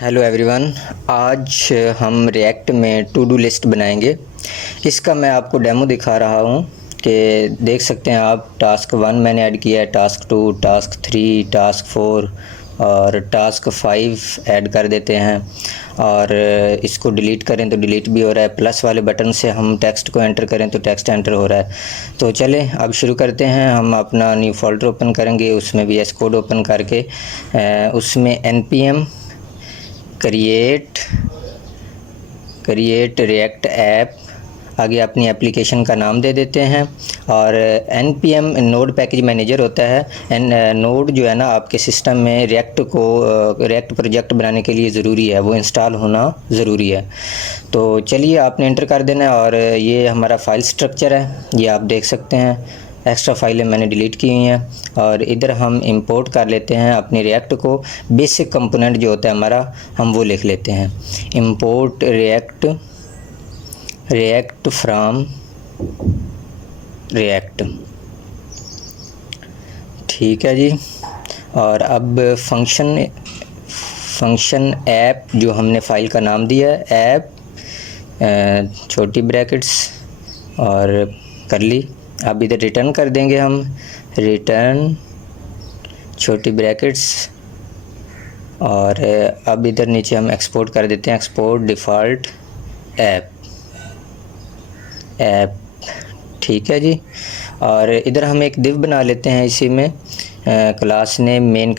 Hello everyone. आज हम react में टू डू लिस्ट बनाएंगे। इसका मैं आपको डेमो दिखा रहा हूँ कि देख सकते हैं आप। टास्क 1 मैंने ऐड किया है, टास्क 2, टास्क 3, टास्क 4 और टास्क 5 ऐड कर देते हैं। और इसको डिलीट करें तो डिलीट भी हो रहा है। प्लस वाले बटन से हम टेक्स्ट को एंटर करें तो टेक्स्ट एंटर हो रहा है। तो चलें अब शुरू करते हैं। हम अपना न्यू फोल्डर ओपन करेंगे, उसमें VS कोड ओपन करके उसमें npm क्रिएट रिएक्ट ऐप, आगे अपनी एप्लीकेशन का नाम दे देते हैं। और npm नोड पैकेज मैनेजर होता है। नोड जो है ना आपके सिस्टम में रिएक्ट प्रोजेक्ट बनाने के लिए ज़रूरी है, वो इंस्टॉल होना ज़रूरी है। तो चलिए आपने एंटर कर देना है। और ये हमारा फाइल स्ट्रक्चर है, ये आप देख सकते हैं। एक्स्ट्रा फाइलें मैंने डिलीट की हुई हैं। और इधर हम इंपोर्ट कर लेते हैं अपनी रिएक्ट को। बेसिक कंपोनेंट जो होता है हमारा, हम वो लिख लेते हैं। इंपोर्ट रिएक्ट फ्रॉम रिएक्ट, ठीक है जी। और अब फंक्शन ऐप जो हमने फाइल का नाम दिया है, ऐप छोटी ब्रैकेट्स और करली। अब इधर रिटर्न कर देंगे हम, रिटर्न छोटी ब्रैकेट्स। और अब इधर नीचे हम एक्सपोर्ट कर देते हैं, एक्सपोर्ट डिफ़ॉल्ट ऐप, ठीक है जी। और इधर हम एक दिव बना लेते हैं इसी में, क्लास नेम मेन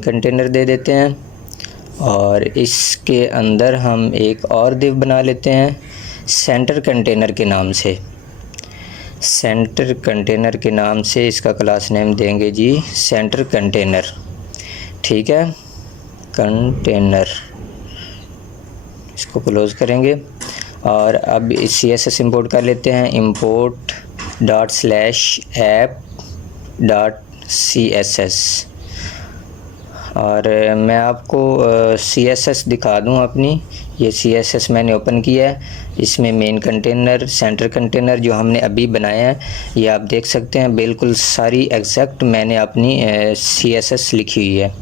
कंटेनर दे देते हैं। और इसके अंदर हम एक और दिव बना लेते हैं सेंटर कंटेनर के नाम से। इसका क्लास नेम देंगे जी सेंटर कंटेनर, ठीक है, कंटेनर। इसको क्लोज करेंगे। और अब CSS इंपोर्ट कर लेते हैं, import./app.css। और मैं आपको CSS दिखा दूं अपनी। ये CSS मैंने ओपन किया है, इसमें मेन कंटेनर, सेंटर कंटेनर जो हमने अभी बनाया है, ये आप देख सकते हैं। बिल्कुल सारी एग्जैक्ट मैंने अपनी CSS लिखी हुई है।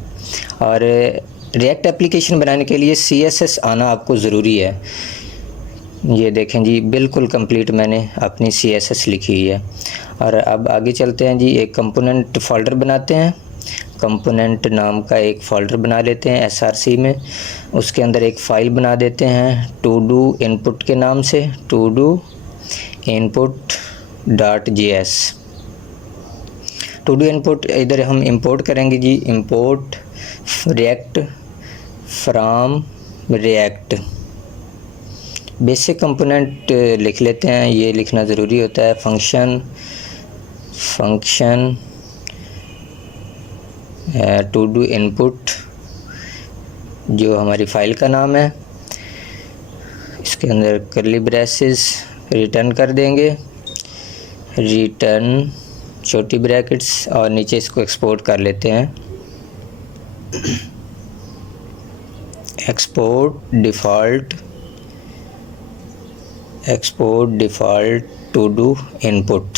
और रिएक्ट एप्लीकेशन बनाने के लिए CSS आना आपको ज़रूरी है। ये देखें जी, बिल्कुल कंप्लीट मैंने अपनी CSS लिखी हुई है। और अब आगे चलते हैं जी, एक कंपोनेंट फ़ोल्डर बनाते हैं। कंपोनेंट नाम का एक फ़ोल्डर बना लेते हैं src में। उसके अंदर एक फ़ाइल बना देते हैं टू डू इनपुट के नाम से, to do input.js। To do input इधर हम इंपोर्ट करेंगे जी, import React from React. Basic component लिख लेते हैं, ये लिखना ज़रूरी होता है। फंक्शन टू डू इनपुट जो हमारी फ़ाइल का नाम है, इसके अंदर करली ब्रेसेस, रिटर्न कर देंगे, रिटर्न छोटी ब्रैकेट्स। और नीचे इसको एक्सपोर्ट कर लेते हैं, export default to do input,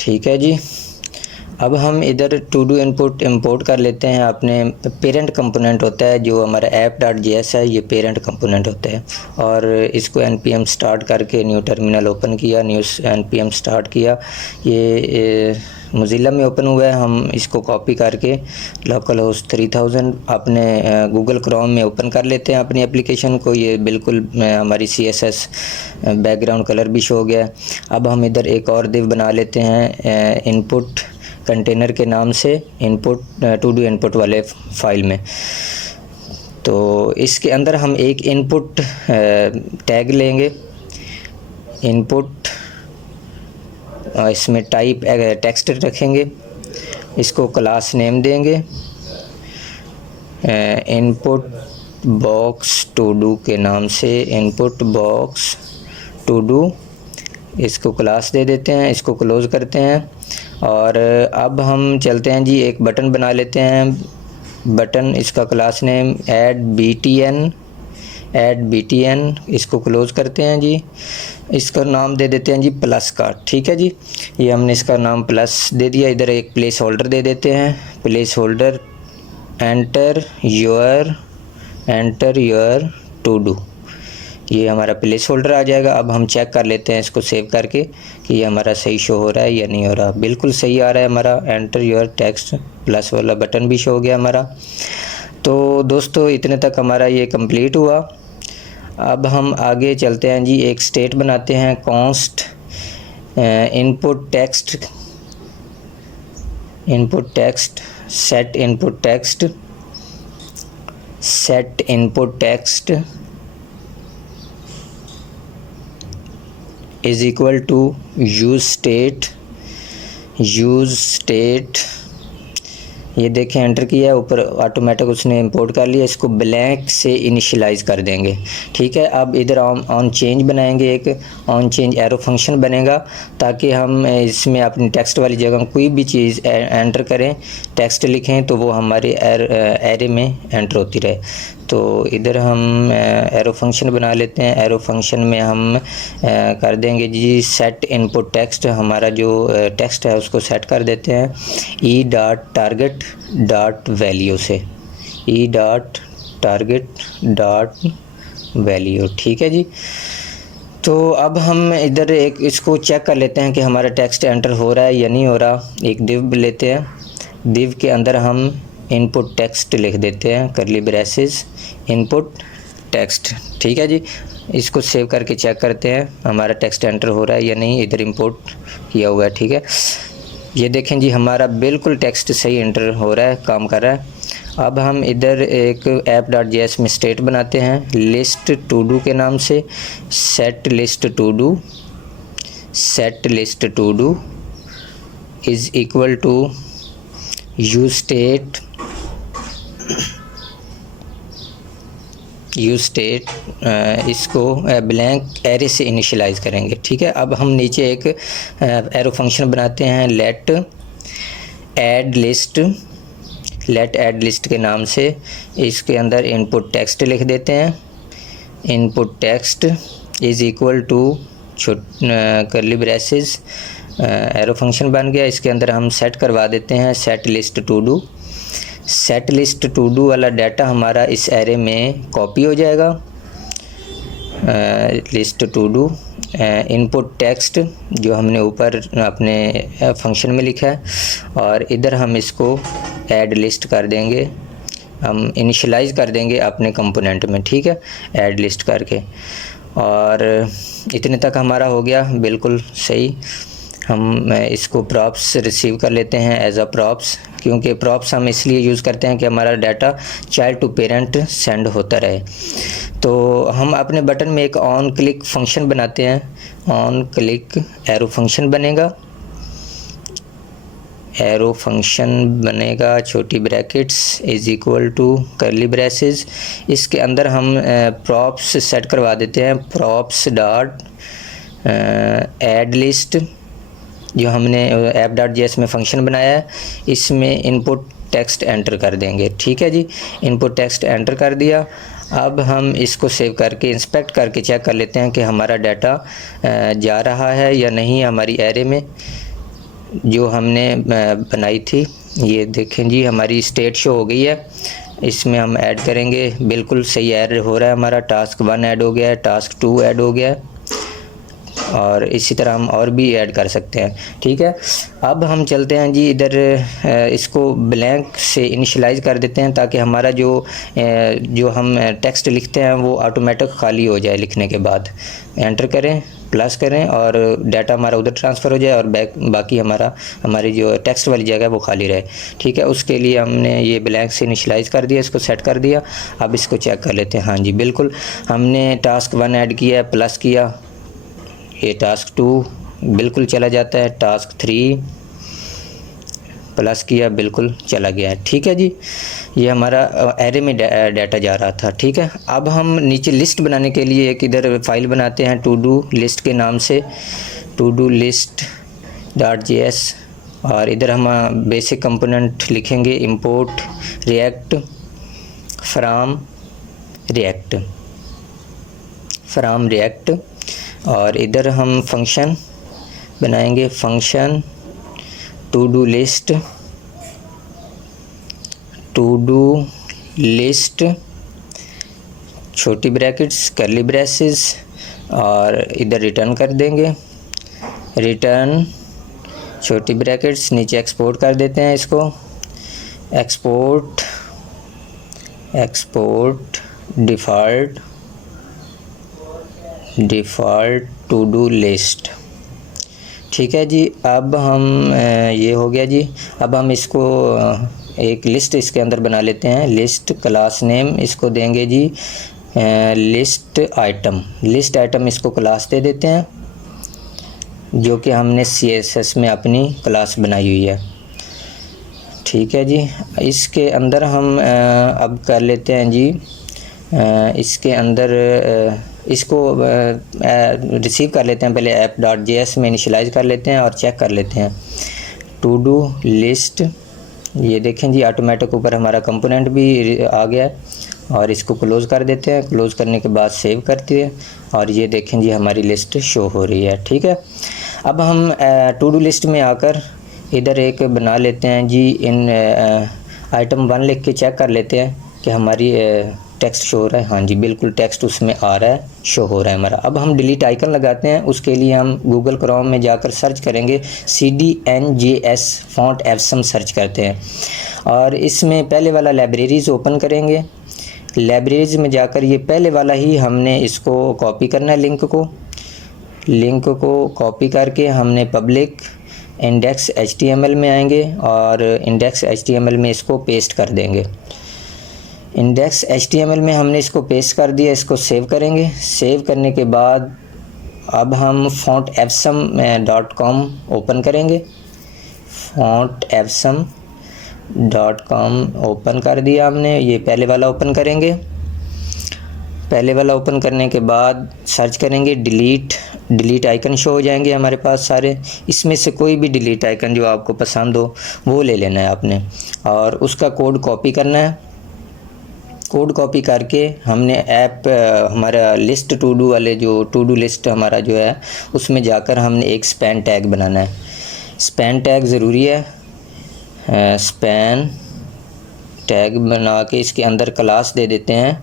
ठीक है जी। अब हम इधर टू डू इनपुट इंपोर्ट कर लेते हैं। अपने पेरेंट कंपोनेंट होता है जो हमारा app.js है, ये पेरेंट कंपोनेंट होता है। और इसको npm स्टार्ट करके न्यू टर्मिनल ओपन किया, न्यू npm स्टार्ट किया। ये मोज़िला में ओपन हुआ है। हम इसको कॉपी करके लोकल होस्ट 3000 अपने गूगल क्रोम में ओपन कर लेते हैं अपनी एप्लीकेशन को। ये बिल्कुल हमारी CSS बैकग्राउंड कलर भी शो हो गया है। अब हम इधर एक और दिव बना लेते हैं इनपुट कंटेनर के नाम से, इनपुट टू डू इनपुट वाले फाइल में। तो इसके अंदर हम एक इनपुट टैग लेंगे, इनपुट, इसमें टाइप टेक्स्ट रखेंगे, इसको क्लास नेम देंगे इनपुट बॉक्स टू डू के नाम से, इनपुट बॉक्स टू डू, इसको क्लास दे देते हैं। इसको क्लोज करते हैं। और अब हम चलते हैं जी, एक बटन बना लेते हैं। बटन, इसका class name add btn add btn, इसको क्लोज़ करते हैं जी। इसका नाम दे देते हैं जी प्लस का, ठीक है जी। ये हमने इसका नाम प्लस दे दिया। इधर एक प्लेस होल्डर दे देते हैं, place holder enter your to do, ये हमारा प्लेस होल्डर आ जाएगा। अब हम चेक कर लेते हैं इसको सेव करके कि ये हमारा सही शो हो रहा है या नहीं हो रहा। बिल्कुल सही आ रहा है हमारा, एंटर योर टेक्स्ट प्लस वाला बटन भी शो हो गया हमारा। तो दोस्तों इतने तक हमारा ये कंप्लीट हुआ। अब हम आगे चलते हैं जी, एक स्टेट बनाते हैं const input text set input text is equal to use state. ये देखें एंटर किया, ऊपर ऑटोमेटिक उसने इंपोर्ट कर लिया। इसको ब्लैंक से इनिशियलाइज़ कर देंगे, ठीक है। अब इधर ऑन चेंज बनाएंगे, एक ऑन चेंज एरो फंक्शन बनेगा, ताकि हम इसमें अपनी टेक्स्ट वाली जगह कोई भी चीज़ एंटर करें, टेक्स्ट लिखें तो वो हमारे एरे में एंटर होती रहे। तो इधर हम एरो फंक्शन बना लेते हैं। एरो फंक्शन में हम कर देंगे जी सेट इनपुट टेक्स्ट, हमारा जो टेक्स्ट है उसको सेट कर देते हैं e.target.value से, e.target.value, ठीक है जी। तो अब हम इधर एक इसको चेक कर लेते हैं कि हमारा टेक्स्ट एंटर हो रहा है या नहीं हो रहा। एक div लेते हैं, div के अंदर हम इनपुट टेक्स्ट लिख देते हैं, करली ब्रेसेस इनपुट टेक्स्ट, ठीक है जी। इसको सेव करके चेक करते हैं हमारा टेक्स्ट एंटर हो रहा है या नहीं। इधर इंपोर्ट किया हुआ है, ठीक है। ये देखें जी हमारा बिल्कुल टेक्स्ट सही एंटर हो रहा है, काम कर रहा है। अब हम इधर एक app.js में स्टेट बनाते हैं लिस्ट टू डू के नाम से। Set list to do is equal to use state, इसको ब्लैंक एरे से इनिशियलाइज़ करेंगे, ठीक है। अब हम नीचे एक एरो फंक्शन बनाते हैं लेट ऐड लिस्ट के नाम से। इसके अंदर इनपुट टेक्स्ट लिख देते हैं, input text is equal to curly braces, arrow function बन गया। इसके अंदर हम सेट करवा देते हैं सेट लिस्ट टू डू वाला डाटा हमारा इस एरे में कॉपी हो जाएगा। List to do input text जो हमने ऊपर अपने फंक्शन में लिखा है, और इधर हम इसको ऐड लिस्ट कर देंगे, हम इनिशियलाइज़ कर देंगे अपने कंपोनेंट में, ठीक है, ऐड लिस्ट करके। और इतने तक हमारा हो गया बिल्कुल सही। हम इसको प्रॉप्स रिसीव कर लेते हैं एज अ प्रॉप्स, क्योंकि प्रॉप्स हम इसलिए यूज़ करते हैं कि हमारा data child to parent send होता रहे। तो हम अपने बटन में एक ऑन क्लिक फंक्शन बनाते हैं, ऑन क्लिक एरो फंक्शन बनेगा, एरो फंक्शन बनेगा छोटी brackets is equal to curly braces. इसके अंदर हम प्रॉप्स सेट करवा देते हैं, प्रॉप्स डॉट ऐड लिस्ट जो हमने app.js में फंक्शन बनाया है, इसमें इनपुट टेक्स्ट एंटर कर देंगे, ठीक है जी। इनपुट टेक्स्ट एंटर कर दिया। अब हम इसको सेव करके इंस्पेक्ट करके चेक कर लेते हैं कि हमारा डाटा जा रहा है या नहीं हमारी एरे में जो हमने बनाई थी। ये देखें जी हमारी स्टेट शो हो गई है, इसमें हम ऐड करेंगे, बिल्कुल सही ऐड हो रहा है हमारा। टास्क 1 ऐड हो गया है, टास्क 2 ऐड हो गया है, और इसी तरह हम और भी ऐड कर सकते हैं, ठीक है। अब हम चलते हैं जी इधर इसको ब्लैंक से इनिशियलाइज़ कर देते हैं, ताकि हमारा जो हम टेक्स्ट लिखते हैं वो ऑटोमेटिक खाली हो जाए। लिखने के बाद एंटर करें, प्लस करें, और डाटा हमारा उधर ट्रांसफ़र हो जाए, और बाकी हमारी जो टेक्स्ट वाली जगह है वो खाली रहे, ठीक है। उसके लिए हमने ये ब्लैंक से इनिशियलाइज़ कर दिया, इसको सेट कर दिया। अब इसको चेक कर लेते हैं। हाँ जी बिल्कुल, हमने टास्क 1 ऐड किया, प्लस किया, ये टास्क 2 बिल्कुल चला जाता है, टास्क 3 प्लस किया, बिल्कुल चला गया है, ठीक है जी। ये हमारा एरे में डाटा जा रहा था, ठीक है। अब हम नीचे लिस्ट बनाने के लिए एक इधर फाइल बनाते हैं टू डू लिस्ट के नाम से, टू डू list.js, और इधर हम बेसिक कंपोनेंट लिखेंगे, import React from React, from React, और इधर हम फंक्शन बनाएंगे, function to do list, to do list छोटी ब्रैकेट्स कर्ली ब्रेसेस, और इधर रिटर्न कर देंगे, रिटर्न छोटी ब्रैकेट्स, नीचे एक्सपोर्ट कर देते हैं इसको, export default to do list. ठीक है जी। अब हम ये हो गया जी। अब हम इसको एक लिस्ट इसके अंदर बना लेते हैं, लिस्ट क्लास नेम इसको देंगे जी लिस्ट आइटम इसको क्लास दे देते हैं, जो कि हमने CSS में अपनी क्लास बनाई हुई है। ठीक है जी। इसके अंदर हम अब कर लेते हैं जी, इसके अंदर इसको रिसीव कर लेते हैं, पहले app.js में इनिशियलाइज़ कर लेते हैं और चेक कर लेते हैं। टू डू लिस्ट, ये देखें जी ऑटोमेटिक ऊपर हमारा कंपोनेंट भी आ गया है, और इसको क्लोज़ कर देते हैं। क्लोज़ करने के बाद सेव करते हैं, और ये देखें जी हमारी लिस्ट शो हो रही है। ठीक है। अब हम टू डू लिस्ट में आकर इधर एक बना लेते हैं जी, इन आइटम 1 लिख के चेक कर लेते हैं कि हमारी टेक्स्ट शो हो रहा है। हाँ जी, बिल्कुल टेक्स्ट उसमें आ रहा है, शो हो रहा है हमारा। अब हम डिलीट आइकन लगाते हैं, उसके लिए हम गूगल क्रोम में जाकर सर्च करेंगे, CDNJS फॉन्ट एप्सम सर्च करते हैं, और इसमें पहले वाला लाइब्रेरीज़ ओपन करेंगे। लाइब्रेरीज़ में जाकर ये पहले वाला ही हमने इसको कॉपी करना है, लिंक को कॉपी करके हमने पब्लिक इंडेक्स HTML में आएंगे, और इंडेक्स HTML में इसको पेस्ट कर देंगे। इंडेक्स HTML में हमने इसको पेस्ट कर दिया, इसको सेव करेंगे। सेव करने के बाद अब हम fontepsum.com ओपन करेंगे, fontepsum.com ओपन कर दिया हमने। ये पहले वाला ओपन करेंगे, पहले वाला ओपन करने के बाद सर्च करेंगे, डिलीट आइकन शो हो जाएंगे हमारे पास सारे। इसमें से कोई भी डिलीट आइकन जो आपको पसंद हो वो ले लेना है आपने, और उसका कोड कॉपी करना है। कोड कॉपी करके हमने ऐप हमारा लिस्ट टू डू वाले जो टू डू लिस्ट हमारा जो है उसमें जाकर हमने एक स्पैन टैग बनाना है। स्पैन टैग ज़रूरी है, स्पैन टैग बना के इसके अंदर क्लास दे देते हैं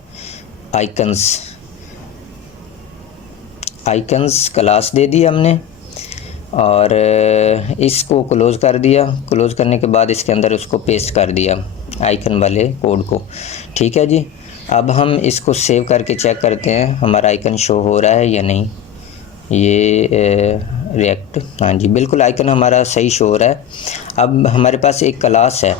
आइकन्स क्लास दे दी हमने, और इसको क्लोज़ कर दिया। क्लोज़ करने के बाद इसके अंदर उसको पेस्ट कर दिया आइकन वाले कोड को। ठीक है जी। अब हम इसको सेव करके चेक करते हैं हमारा आइकन शो हो रहा है या नहीं। ये रिएक्ट, हाँ जी बिल्कुल आइकन हमारा सही शो हो रहा है। अब हमारे पास एक क्लास है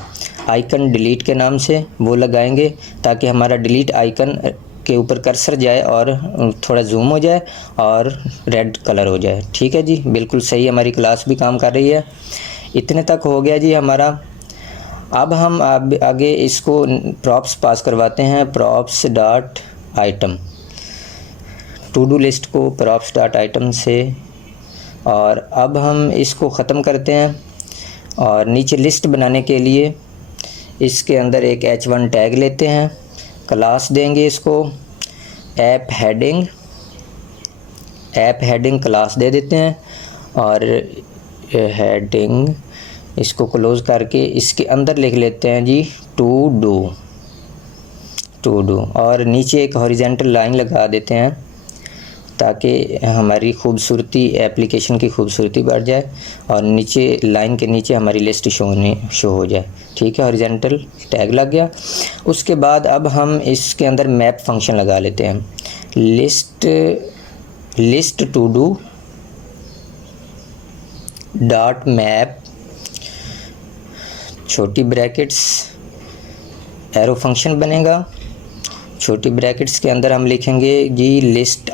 आइकन डिलीट के नाम से, वो लगाएंगे ताकि हमारा डिलीट आइकन के ऊपर कर्सर जाए और थोड़ा जूम हो जाए और रेड कलर हो जाए। ठीक है जी, बिल्कुल सही हमारी क्लास भी काम कर रही है। इतने तक हो गया जी हमारा। अब हम आगे इसको प्रॉप्स पास करवाते हैं, props dot item, to do list को प्रॉप्स डॉट आइटम से, और अब हम इसको ख़त्म करते हैं। और नीचे लिस्ट बनाने के लिए इसके अंदर एक h1 टैग लेते हैं, क्लास देंगे इसको, ऐप हेडिंग क्लास दे देते हैं, और हेडिंग इसको क्लोज़ करके इसके अंदर लिख लेते हैं जी टू डू, और नीचे एक हॉरिजेंटल लाइन लगा देते हैं ताकि हमारी खूबसूरती एप्लीकेशन की खूबसूरती बढ़ जाए, और नीचे लाइन के नीचे हमारी लिस्ट शो हो जाए। ठीक है, हॉरिजेंटल टैग लग गया। उसके बाद अब हम इसके अंदर मैप फंक्शन लगा लेते हैं, list to do dot map छोटी ब्रैकेट्स एरो फंक्शन बनेगा। छोटी ब्रैकेट्स के अंदर हम लिखेंगे जी लिस्ट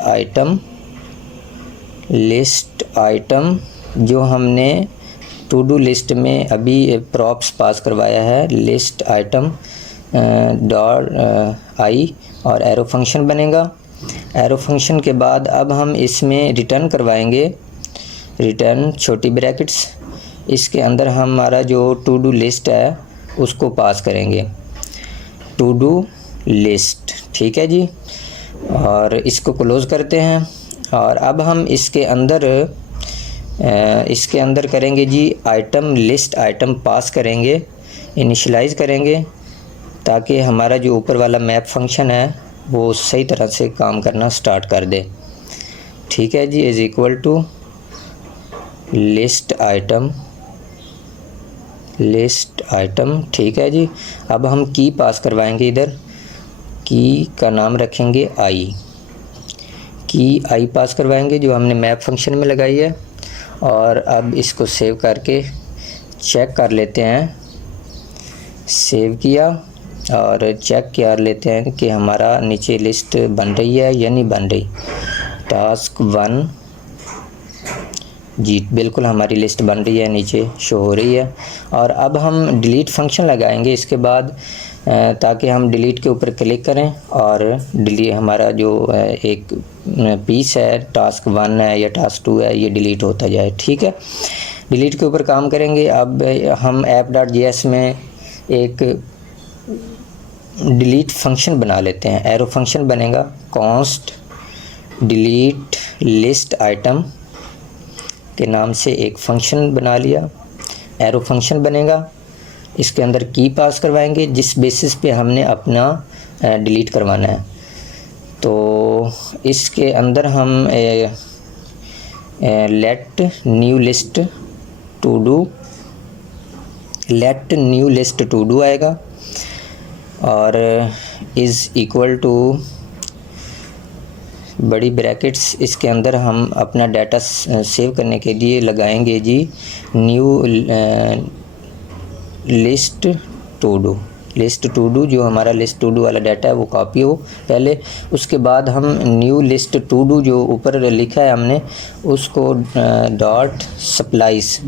आइटम जो हमने टू डू लिस्ट में अभी प्रॉप्स पास करवाया है, लिस्ट आइटम डॉट आई, और एरो फंक्शन बनेगा। एरो फंक्शन के बाद अब हम इसमें रिटर्न करवाएंगे, रिटर्न छोटी ब्रैकेट्स, इसके अंदर हमारा जो टू डू लिस्ट है उसको पास करेंगे, टू डू लिस्ट। ठीक है जी। और इसको क्लोज़ करते हैं। और अब हम इसके अंदर करेंगे जी आइटम लिस्ट आइटम पास करेंगे, इनिशियलाइज़ करेंगे, ताकि हमारा जो ऊपर वाला मैप फंक्शन है वो सही तरह से काम करना स्टार्ट कर दे। ठीक है जी, is equal to list item. ठीक है जी। अब हम की पास करवाएंगे, इधर की का नाम रखेंगे आई पास करवाएंगे जो हमने मैप फंक्शन में लगाई है। और अब इसको सेव करके चेक कर लेते हैं। सेव किया और चेक कर लेते हैं कि हमारा नीचे लिस्ट बन रही है या नहीं बन रही। टास्क 1 जी बिल्कुल हमारी लिस्ट बन रही है, नीचे शो हो रही है। और अब हम डिलीट फंक्शन लगाएंगे इसके बाद, ताकि हम डिलीट के ऊपर क्लिक करें और डिलीट हमारा जो एक पीस है टास्क 1 है या टास्क 2 है ये डिलीट होता जाए। ठीक है, डिलीट के ऊपर काम करेंगे। अब हम app.js में एक डिलीट फंक्शन बना लेते हैं। एरो फंक्शन बनेगा, कॉन्स्ट डिलीट लिस्ट आइटम के नाम से एक फंक्शन बना लिया। एरो फंक्शन बनेगा, इसके अंदर की पास करवाएंगे जिस बेसिस पे हमने अपना डिलीट करवाना है। तो इसके अंदर हम let new list to do आएगा और इज़ इक्वल टू बड़ी ब्रैकेट्स, इसके अंदर हम अपना डाटा सेव करने के लिए लगाएंगे जी न्यू लिस्ट टू डू। जो हमारा लिस्ट टू डू वाला डाटा है वो कॉपी हो पहले, उसके बाद हम न्यू लिस्ट टू डू जो ऊपर लिखा है हमने उसको डॉट सप्लाइस,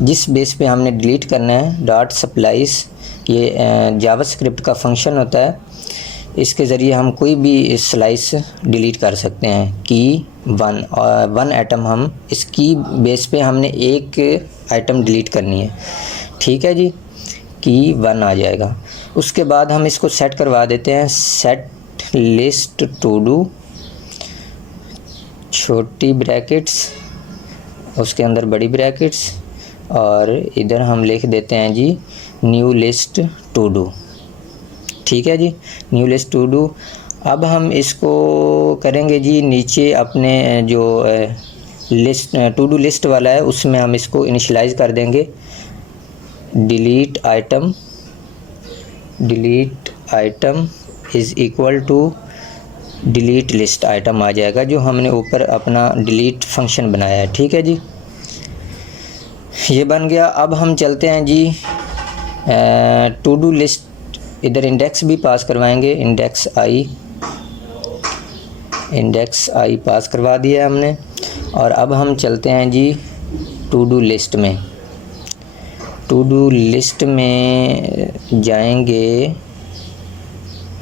जिस बेस पे हमने डिलीट करना है डॉट सप्लाइस, ये जावास्क्रिप्ट का फंक्शन होता है। इसके ज़रिए हम कोई भी स्लाइस डिलीट कर सकते हैं। की 1 आइटम, हम इस की बेस पे हमने एक आइटम डिलीट करनी है। ठीक है जी, की 1 आ जाएगा। उसके बाद हम इसको सेट करवा देते हैं, सेट लिस्ट टू डू छोटी ब्रैकेट्स, उसके अंदर बड़ी ब्रैकेट्स, और इधर हम लिख देते हैं जी न्यू लिस्ट टू डू। ठीक है जी, न्यू लिस्ट टू डू। अब हम इसको करेंगे जी नीचे अपने जो लिस्ट टू डू लिस्ट वाला है उसमें हम इसको इनिशियलाइज़ कर देंगे। Delete item is equal to delete list item आ जाएगा, जो हमने ऊपर अपना डिलीट फंक्शन बनाया है। ठीक है जी, ये बन गया। अब हम चलते हैं जी टू डू लिस्ट, इधर इंडेक्स भी पास करवाएंगे, इंडेक्स आई पास करवा दिया है हमने। और अब हम चलते हैं जी टू डू लिस्ट में। टू डू लिस्ट में जाएंगे,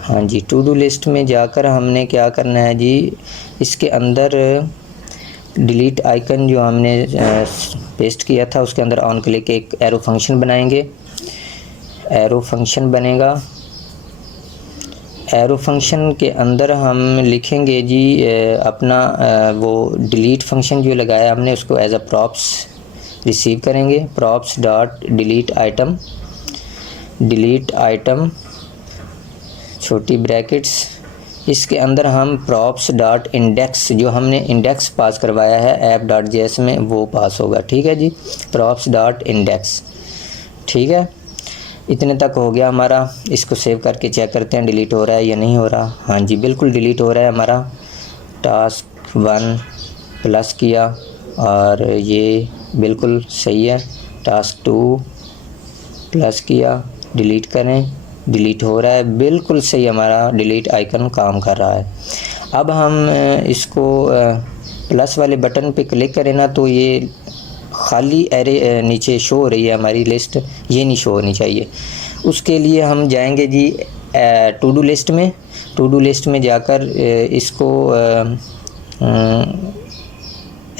हाँ जी, टू डू लिस्ट में जाकर हमने क्या करना है जी, इसके अंदर डिलीट आइकन जो हमने पेस्ट किया था उसके अंदर ऑन क्लिक एक एरो फंक्शन बनाएंगे। एरो फंक्शन बनेगा, एरो फंक्शन के अंदर हम लिखेंगे जी अपना वो डिलीट फंक्शन जो लगाया हमने उसको एज अ प्रॉप्स रिसीव करेंगे। प्रॉप्स डॉट डिलीट आइटम छोटी ब्रैकेट्स, इसके अंदर हम प्रॉप्स डॉट इंडेक्स, जो हमने इंडेक्स पास करवाया है app.js में वो पास होगा। ठीक है जी, प्रॉप्स डॉट इंडेक्स। ठीक है, इतने तक हो गया हमारा। इसको सेव करके चेक करते हैं डिलीट हो रहा है या नहीं हो रहा। हाँ जी, बिल्कुल डिलीट हो रहा है हमारा। टास्क 1 प्लस किया और ये बिल्कुल सही है। टास्क 2 प्लस किया, डिलीट करें, डिलीट हो रहा है, बिल्कुल सही हमारा डिलीट आइकन काम कर रहा है। अब हम इसको प्लस वाले बटन पे क्लिक करें ना तो ये खाली एरे नीचे शो हो रही है हमारी लिस्ट, ये नहीं शो होनी चाहिए। उसके लिए हम जाएंगे जी टू डू लिस्ट में। टू डू लिस्ट में जाकर इसको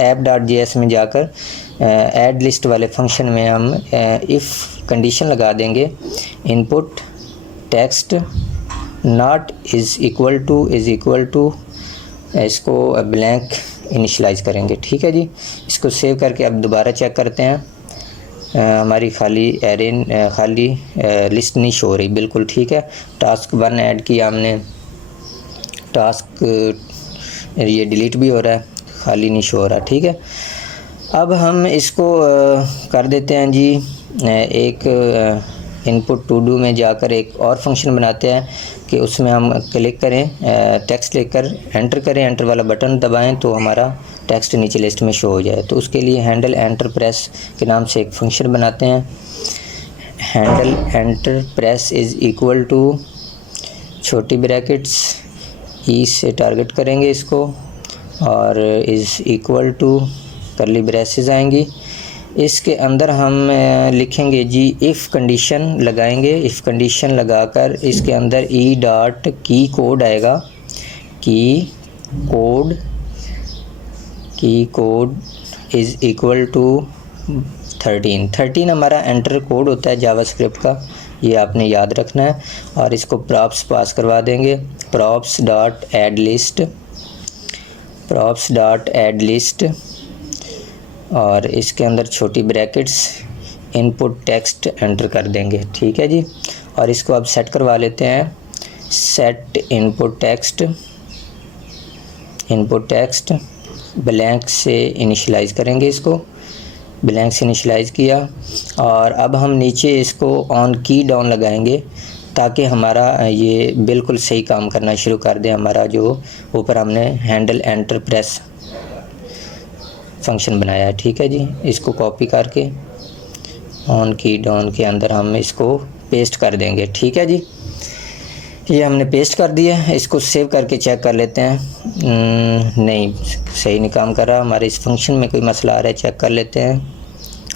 app.js में जाकर ऐड लिस्ट वाले फंक्शन में हम इफ़ कंडीशन लगा देंगे, input text not is equal to इसको ब्लैंक इनिशलाइज करेंगे। ठीक है जी, इसको सेव करके अब दोबारा चेक करते हैं। हमारी खाली लिस्ट नहीं शो हो रही, बिल्कुल ठीक है। टास्क 1 ऐड किया हमने, टास्क ये डिलीट भी हो रहा है, खाली नहीं शो हो रहा। ठीक है, अब हम इसको कर देते हैं जी, एक इनपुट टू डू में जाकर एक और फंक्शन बनाते हैं कि उसमें हम क्लिक करें, टेक्स्ट लेकर एंटर करें, एंटर वाला बटन दबाएं तो हमारा टेक्स्ट नीचे लिस्ट में शो हो जाए। तो उसके लिए हैंडल एंटर प्रेस के नाम से एक फंक्शन बनाते हैं। Handle enter press is equal to छोटी ब्रैकेट्स ई से टारगेट करेंगे इसको, और is equal to curly braces आएंगी। इसके अंदर हम लिखेंगे जी इफ़ कंडीशन लगाएंगे। इफ़ कंडीशन लगाकर इसके अंदर ई डॉट की कोड आएगा, की कोड इज़ इक्वल टू 13 हमारा एंटर कोड होता है जावास्क्रिप्ट का, ये आपने याद रखना है। और इसको प्रॉप्स पास करवा देंगे, प्रॉप्स डॉट ऐड लिस्ट, और इसके अंदर छोटी ब्रैकेट्स इनपुट टेक्स्ट एंटर कर देंगे। ठीक है जी, और इसको अब सेट करवा लेते हैं। सेट इनपुट टेक्स्ट ब्लैंक से इनिशियलाइज़ करेंगे, इसको ब्लैंक से इनिशियलाइज़ किया। और अब हम नीचे इसको ऑन की डाउन लगाएंगे ताकि हमारा ये बिल्कुल सही काम करना शुरू कर दे। हमारा जो ऊपर हमने हैंडल एंटर प्रेस फंक्शन बनाया है। ठीक है जी, इसको कॉपी करके ऑन की डाउन के अंदर हम इसको पेस्ट कर देंगे। ठीक है जी, ये हमने पेस्ट कर दिया है। इसको सेव करके चेक कर लेते हैं। नहीं, सही नहीं काम कर रहा, हमारे इस फंक्शन में कोई मसला आ रहा है, चेक कर लेते हैं।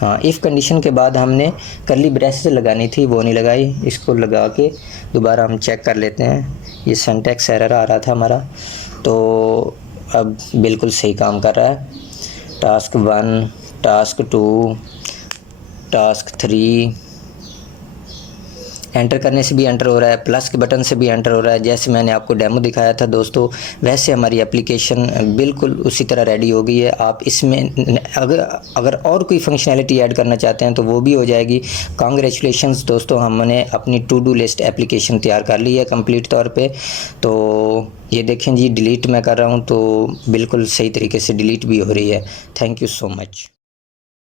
हाँ, इफ़ कंडीशन के बाद हमने करली ब्रेसेस लगानी थी, वो नहीं लगाई। इसको लगा के दोबारा हम चेक कर लेते हैं। ये सिंटैक्स एरर आ रहा था हमारा, तो अब बिल्कुल सही काम कर रहा है। टास्क 1, टास्क 2, टास्क 3 एंटर करने से भी एंटर हो रहा है, प्लस के बटन से भी एंटर हो रहा है। जैसे मैंने आपको डेमो दिखाया था दोस्तों, वैसे हमारी एप्लीकेशन बिल्कुल उसी तरह रेडी हो गई है। आप इसमें अगर और कोई फंक्शनैलिटी ऐड करना चाहते हैं तो वो भी हो जाएगी। कांग्रेचुलेशंस दोस्तों, हमने अपनी टू डू लिस्ट एप्लीकेशन तैयार कर ली है कंप्लीट तौर पे। तो ये देखें जी, डिलीट मैं कर रहा हूँ तो बिल्कुल सही तरीके से डिलीट भी हो रही है। Thank you so much.